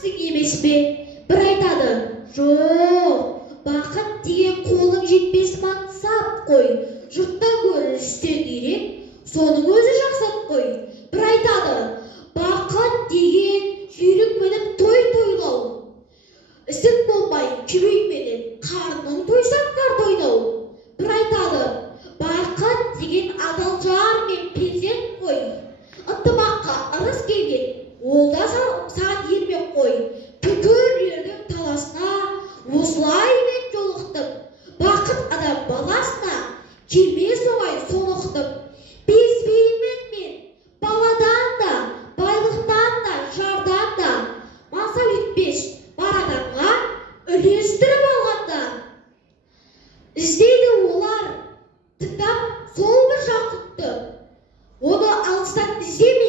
бақытсың емес пе? Бір айтады, жоқ, бақыт деген қолың жетпес мансап қой, жұрттан гөрі жүрсең ерек, соның өзі жақсат қой. Бір айтады, бақыт деген жүйрік мініп той тойлау, ісің болмай күйбеңменен қарның тойсаң қарт ойнау. Бір айтады, бақыт деген адал жар мен перзент қой, ынтымаққа ырыс келген, ол да саған ермек қой. Бүкіл ердің таласына осылай мен жолықтым, бақыт адам баласына келмес оңай солықтым. Безбеймін мен баладан да, байлықтан да, жардан да, мансап етпес бар адамға үлестіріп алғанда. Іздейді олар тыңдап сол бір жақұтты, оны алыстан іздеп